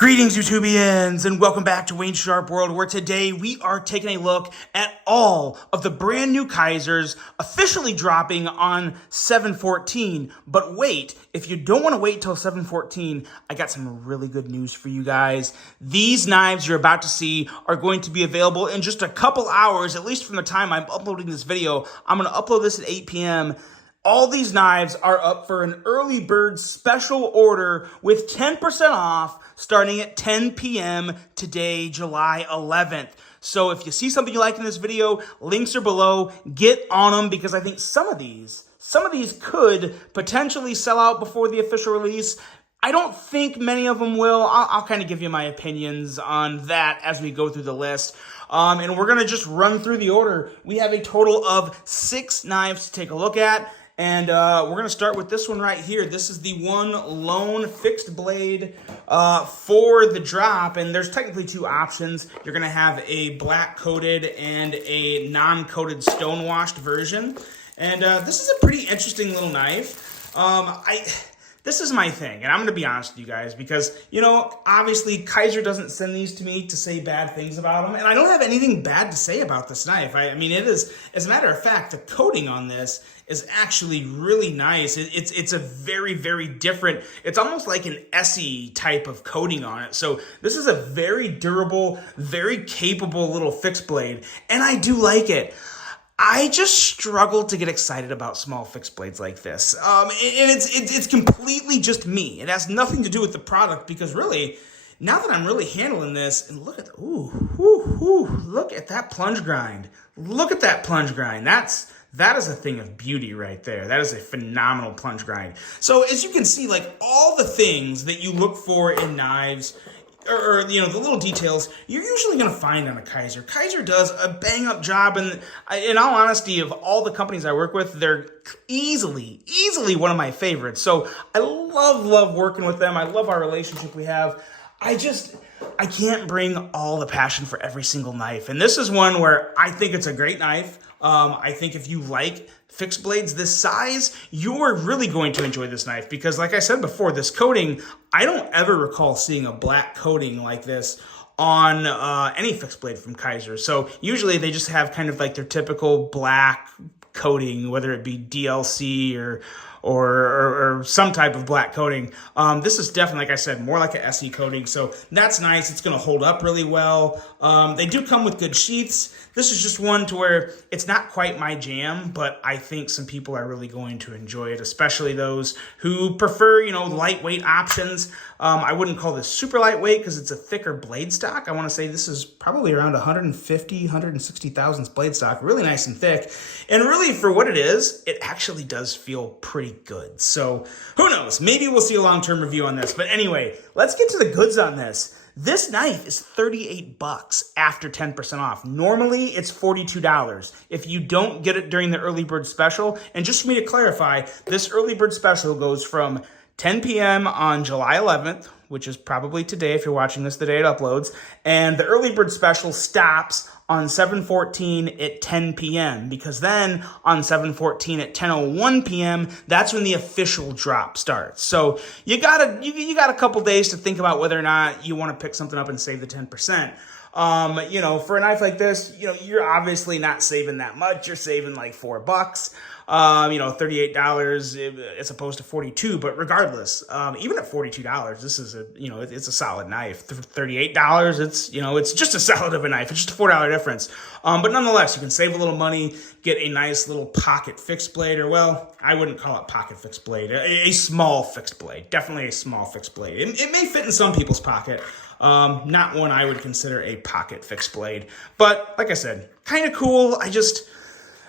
Greetings, YouTubians, and welcome back to Wayne Sharp World, where today we are taking a look at all of the brand new Kizers officially dropping on 7/14. But wait, if you don't want to wait till 7/14, I got some really good news for you guys. These knives you're about to see are going to be available in just a couple hours, at least from the time I'm uploading this video. I'm going to upload this at 8 p.m. All these knives are up for an early bird special order with 10% off starting at 10 p.m. today, July 11th. So if you see something you like in this video, links are below. Get on them because I think some of these could potentially sell out before the official release. I don't think many of them will. I'll kind of give you my opinions on that as we go through the list. And we're going to just run through the order. We have a total of 6 knives to take a look at. And we're going to start with this one right here. This is the one lone fixed blade for the drop. And there's technically 2 options. You're going to have a black coated and a non-coated stone-washed version. And this is a pretty interesting little knife. This is my thing, and I'm going to be honest with you guys because, you know, obviously Kizer doesn't send these to me to say bad things about them, and I don't have anything bad to say about this knife. I mean, it is, as a matter of fact, the coating on this is actually really nice. It's a very, very different, it's almost like an Essie type of coating on it. So this is a very durable, very capable little fixed blade, and I do like it. I just struggle to get excited about small fixed blades like this. And it's completely just me. It has nothing to do with the product because really, now that I'm really handling this, and look at look at that plunge grind. Look at that plunge grind. That is a thing of beauty right there. That is a phenomenal plunge grind. So as you can see, like all the things that you look for in knives, or you know, the little details, you're usually going to find on a Kizer. Kizer does a bang-up job, and in all honesty, of all the companies I work with, they're easily one of my favorites. So I love working with them. I love our relationship we have. I can't bring all the passion for every single knife, and this is one where I think it's a great knife. I think if you like fixed blades this size, you're really going to enjoy this knife because, like I said before, this coating, I don't ever recall seeing a black coating like this on any fixed blade from Kizer. So usually they just have kind of like their typical black coating, whether it be DLC or some type of black coating. This is definitely, like I said, more like an SE coating, so that's nice. It's going to hold up really well. They do come with good sheaths. This is just one to where it's not quite my jam, but I think some people are really going to enjoy it, especially those who prefer, you know, lightweight options. I wouldn't call this super lightweight because it's a thicker blade stock. I want to say this is probably around 150, 160 thousandths blade stock, really nice and thick. And really, for what it is, it actually does feel pretty good. So who knows? Maybe we'll see a long-term review on this. But anyway, let's get to the goods on this. This knife is $38 after 10% off. Normally, it's $42 if you don't get it during the early bird special. And just for me to clarify, this early bird special goes from 10 p.m. on July 11th, which is probably today if you're watching this the day it uploads, and the early bird special stops on 7/14 at 10 p.m. because then on 7/14 at 10:01 p.m. that's when the official drop starts. So you got a couple days to think about whether or not you want to pick something up and save the 10%. You know, for a knife like this, you know, you're obviously not saving that much. You're saving like $4. You know, $38 as opposed to $42. But regardless, even at $42, this is it's a solid knife. $38, it's, you know, it's just a solid of a knife. It's just a $4 difference. But nonetheless, you can save a little money, get a nice little pocket fixed blade, or well, I wouldn't call it pocket fixed blade, a small fixed blade, definitely a small fixed blade. It may fit in some people's pocket. Not one I would consider a pocket fixed blade, but like I said, kind of cool.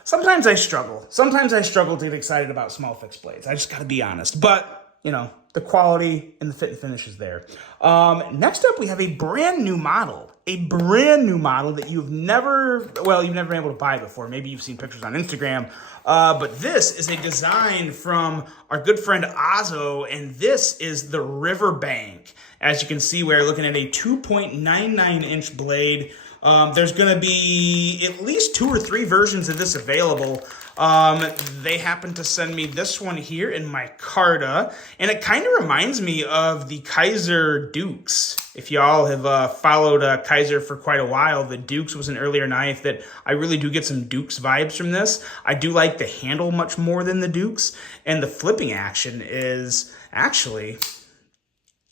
Sometimes I struggle. Sometimes I struggle to get excited about small fixed blades. I just got to be honest. But, you know, the quality and the fit and finish is there. Next up, we have a brand new model. A brand new model that you've never been able to buy before. Maybe you've seen pictures on Instagram. But this is a design from our good friend Ozzo, and this is the Riverbank. As you can see, we're looking at a 2.99-inch blade. There's going to be at least 2 or 3 versions of this available. They happen to send me this one here in micarta, and it kind of reminds me of the Kizer Dukes. If y'all have followed Kizer for quite a while, the Dukes was an earlier knife that I really do get some Dukes vibes from this. I do like the handle much more than the Dukes, and the flipping action is actually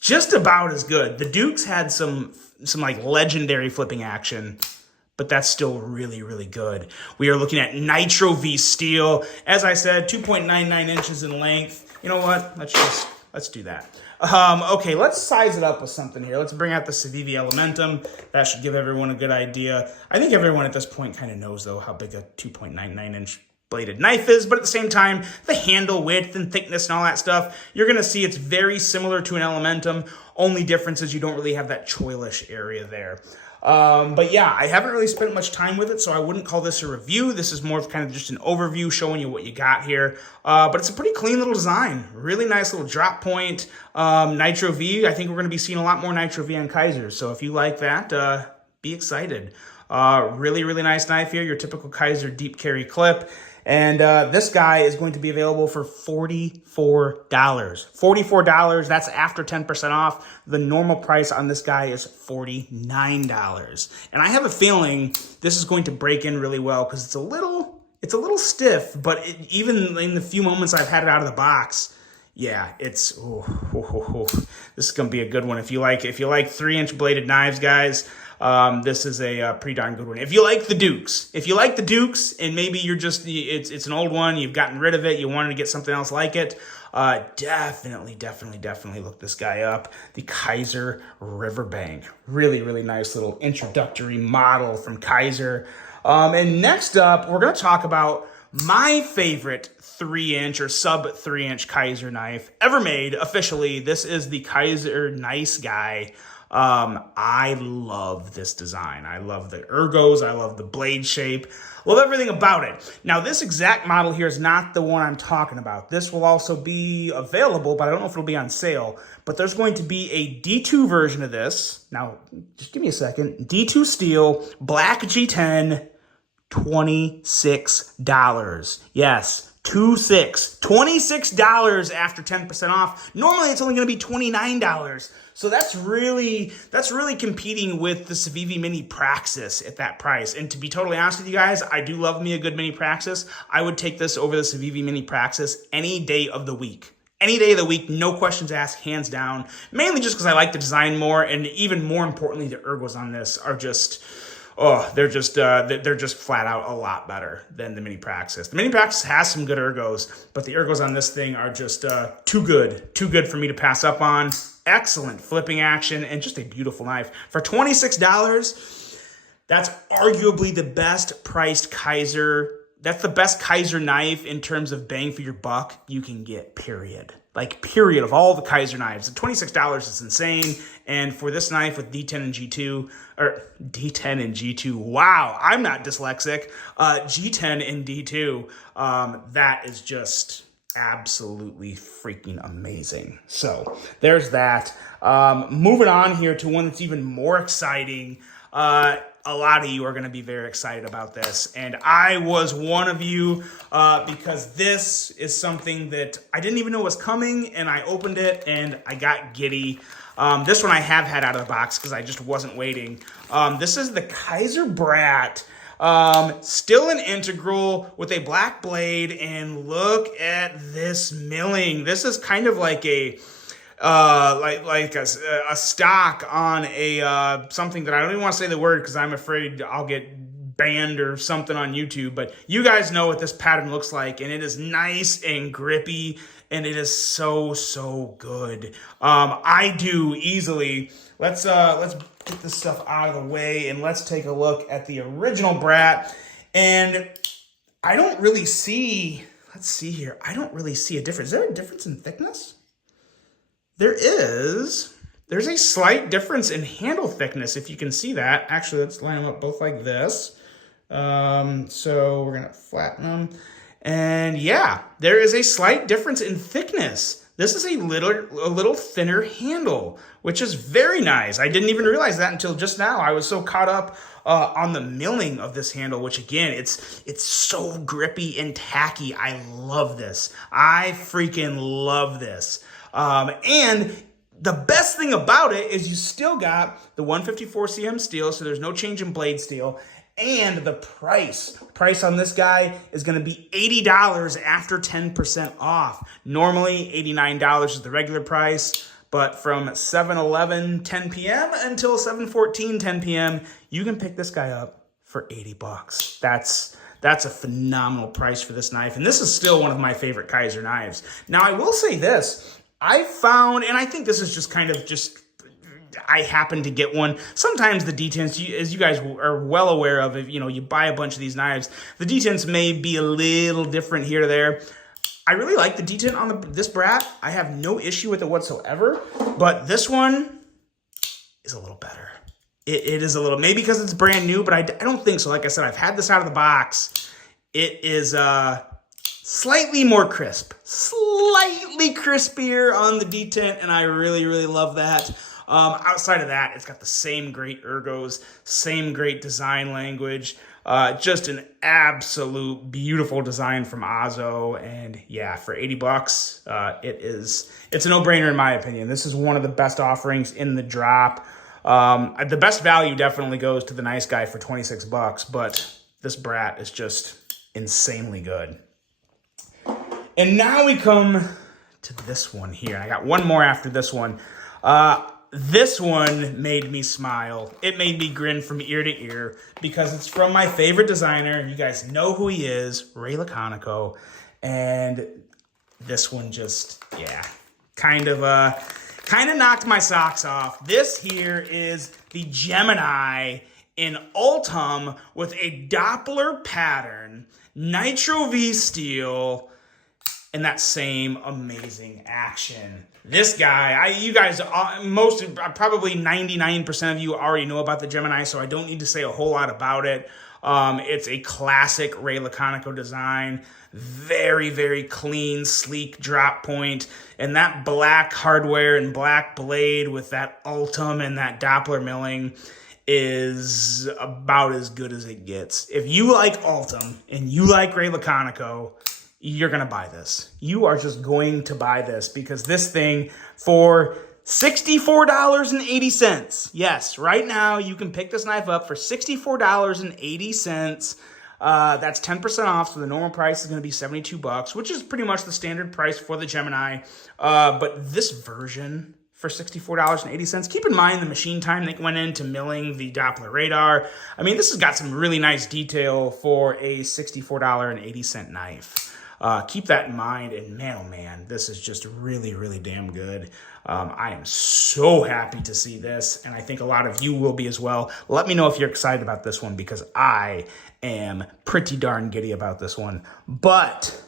just about as good. The Dukes had some like legendary flipping action, but that's still really, really good. We are looking at Nitro V steel. As I said, 2.99 inches in length. You know what? Let's do that. Okay, let's size it up with something here. Let's bring out the Civivi Elementum. That should give everyone a good idea. I think everyone at this point kind of knows, though, how big a 2.99 inch bladed knife is, but at the same time, the handle width and thickness and all that stuff, you're going to see it's very similar to an Elementum. Only difference is you don't really have that choilish area there. But yeah, I haven't really spent much time with it, so I wouldn't call this a review. This is more of kind of just an overview showing you what you got here. But it's a pretty clean little design. Really nice little drop point. Nitro V, I think we're going to be seeing a lot more Nitro V on Kizer. So if you like that, be excited. Really, really nice knife here. Your typical Kizer deep carry clip. And this guy is going to be available for $44. $44, that's after 10% off. The normal price on this guy is $49. And I have a feeling this is going to break in really well because it's a little stiff, but even in the few moments I've had it out of the box, yeah, it's this is gonna be a good one. If you like 3-inch bladed knives, guys, this is a pretty darn good one. If you like the Dukes, and maybe you're just it's an old one, you've gotten rid of it, you wanted to get something else like it, definitely look this guy up. The Kizer Riverbank, really, really nice little introductory model from Kizer. And next up, we're gonna talk about my favorite 3-inch or sub 3-inch Kizer knife ever made officially. This is the Kizer Nice Guy. I love this design. I love the ergos. I love the blade shape. Love everything about it. Now, this exact model here is not the one I'm talking about. This will also be available, but I don't know if it'll be on sale. But there's going to be a D2 version of this. Now, just give me a second. D2 steel, black G10, $26. Yes, $26 after 10% off. Normally it's only going to be $29. So that's really competing with the Civivi Mini Praxis at that price. And to be totally honest with you guys, I do love me a good Mini Praxis. I would take this over the Civivi Mini Praxis any day of the week. Any day of the week, no questions asked, hands down. Mainly just because I like the design more, and even more importantly, the ergos on this are just... they're just flat out a lot better than the Mini Praxis. The Mini Praxis has some good ergos, but the ergos on this thing are just too good for me to pass up on. Excellent flipping action and just a beautiful knife. For $26, that's arguably the best priced Kizer. That's the best Kizer knife in terms of bang for your buck you can get, period. Like, period, of all the Kizer knives. $26 is insane. And for this knife with D10 and G2, or D10 and G2, wow, I'm not dyslexic. G10 and D2, that is just absolutely freaking amazing. So there's that. Moving on here to one that's even more exciting. A lot of you are going to be very excited about this, and I was one of you because this is something that I didn't even know was coming, and I opened it and I got giddy. This one I have had out of the box because I just wasn't waiting. This is the Kizer Brat. Still an integral with a black blade, and look at this milling. This is kind of like a a stock on a something that I don't even want to say the word because I'm afraid I'll get banned or something on YouTube, but you guys know what this pattern looks like, and it is nice and grippy, and it is so good. I do easily. Let's get this stuff out of the way, and let's take a look at the original Brat. And I don't really see, let's see here, I don't really see a difference. Is there a difference in thickness? There is. There's a slight difference in handle thickness, if you can see that. Actually, let's line them up both like this. So we're gonna flatten them. And yeah, there is a slight difference in thickness. This is a little thinner handle, which is very nice. I didn't even realize that until just now. I was so caught up on the milling of this handle, which again, it's so grippy and tacky. I love this. I freaking love this. And the best thing about it is you still got the 154 cm steel, so there's no change in blade steel. And the price on this guy is going to be $80 after 10% off. Normally, $89 is the regular price, but from 7/11, 10 p.m. until 7/14, 10 p.m., you can pick this guy up for $80. That's a phenomenal price for this knife, and this is still one of my favorite Kizer knives. Now, I will say this. I found, and I think this is just kind of I happen to get one. Sometimes the detents, as you guys are well aware of, if you buy a bunch of these knives, the detents may be a little different here or there. I really like the detent on this Brat. I have no issue with it whatsoever, but this one is a little better. It is a little, maybe because it's brand new, but I don't think so. Like I said, I've had this out of the box. It is slightly more crisp, slightly crispier on the detent, and I really, really love that. Outside of that, it's got the same great ergos, same great design language, just an absolute beautiful design from Ozzo. And yeah, for $80, it's a no-brainer in my opinion. This is one of the best offerings in the drop. The best value definitely goes to the nice guy for $26, but this Brat is just insanely good. And now we come to this one here. I got one more after this one. This one made me smile. It made me grin from ear to ear because it's from my favorite designer. You guys know who he is, Ray Laconico. And this one just, yeah, kind of knocked my socks off. This here is the Gemini in Ultim with a Doppler pattern, Nitro V steel, and that same amazing action. This guy, you guys, probably 99% of you already know about the Gemini, so I don't need to say a whole lot about it. It's a classic Ray Laconico design. Very, very clean, sleek drop point. And that black hardware and black blade with that Ultim and that Doppler milling is about as good as it gets. If you like Ultim and you like Ray Laconico, you're going to buy this. You are just going to buy this because this thing for $64.80. Yes, right now you can pick this knife up for $64.80. That's 10% off, so the normal price is going to be $72, which is pretty much the standard price for the Gemini. But this version for $64.80, keep in mind the machine time that went into milling the Doppler radar. I mean, this has got some really nice detail for a $64.80 knife. Keep that in mind, and man, oh man, this is just really, really damn good. I am so happy to see this, and I think a lot of you will be as well. Let me know if you're excited about this one, because I am pretty darn giddy about this one. But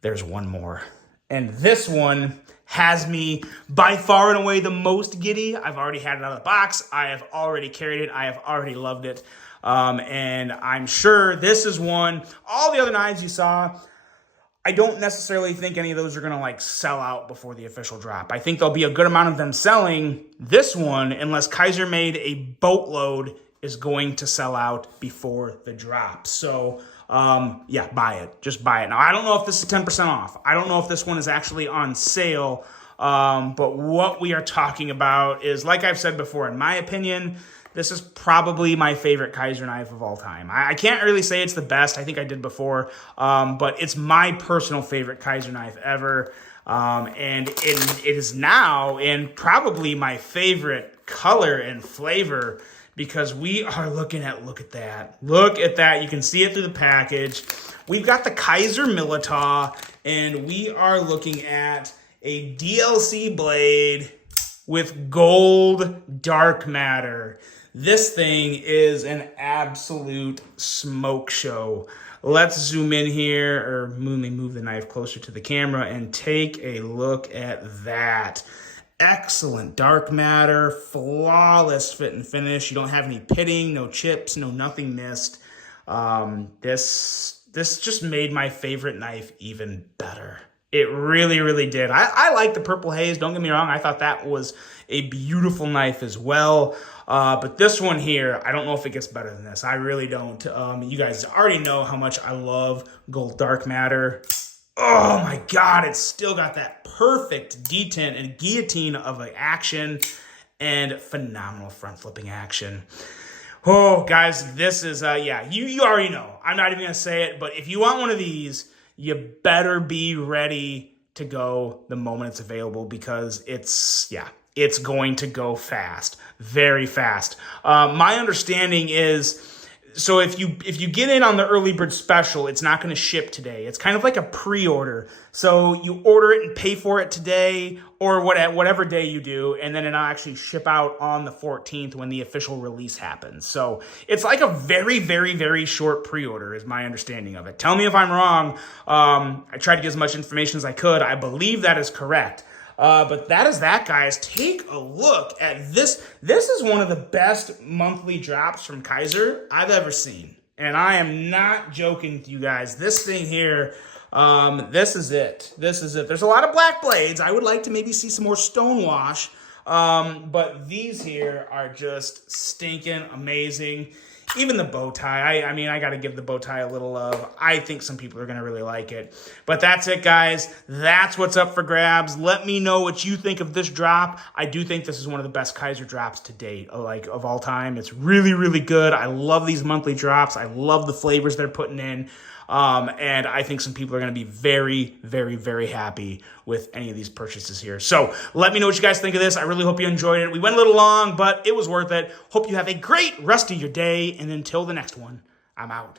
there's one more, and this one has me by far and away the most giddy. I've already had it out of the box. I have already carried it. I have already loved it. And I'm sure this is one, all the other knives you saw, I don't necessarily think any of those are going to sell out before the official drop. I think there'll be a good amount of them selling. This one, unless Kizer made a boatload, is going to sell out before the drop. So, yeah, buy it. Just buy it. Now, I don't know if this is 10% off. I don't know if this one is actually on sale. But what we are talking about is, like I've said before, in my opinion, this is probably my favorite Kizer knife of all time. I can't really say it's the best. I think I did before. But it's my personal favorite Kizer knife ever. And it is now in probably my favorite color and flavor, because we are looking at, look at that. Look at that. You can see it through the package. We've got the Kizer Milit, and we are looking at a DLC blade with gold dark matter. This thing is an absolute smoke show. Let's zoom in here, or move the knife closer to the camera and take a look at that. Excellent dark matter, flawless fit and finish. You don't have any pitting, no chips, no nothing missed. This just made my favorite knife even better. It really, really did. I like the purple haze. Don't get me wrong. I thought that was a beautiful knife as well. But this one here, I don't know if it gets better than this. I really don't. You guys already know how much I love gold dark matter. Oh my God, it's still got that perfect detent and guillotine of an action and phenomenal front flipping action. Oh, guys, this is, yeah, you already know. I'm not even going to say it, but if you want one of these, you better be ready to go the moment it's available because it's going to go fast, very fast. My understanding is, so if you get in on the early bird special, it's not going to ship today. It's kind of like a pre-order. So you order it and pay for it today or whatever day you do, and then it'll actually ship out on the 14th when the official release happens. So it's like a very, very, very short pre-order is my understanding of it. Tell me if I'm wrong. I tried to get as much information as I could. I believe that is correct. But that is that, guys. Take a look at this. This is one of the best monthly drops from Kizer I've ever seen. And I am not joking with you guys. This thing here, this is it. This is it. There's a lot of black blades. I would like to maybe see some more stonewash. But these here are just stinking amazing. Even the bow tie. I mean, I got to give the bow tie a little love. I think some people are going to really like it. But that's it, guys. That's what's up for grabs. Let me know what you think of this drop. I do think this is one of the best Kizer drops to date, like of all time. It's really, really good. I love these monthly drops. I love the flavors they're putting in. And I think some people are going to be very, very, very happy with any of these purchases here. So let me know what you guys think of this. I really hope you enjoyed it. We went a little long, but it was worth it. Hope you have a great rest of your day. And until the next one, I'm out.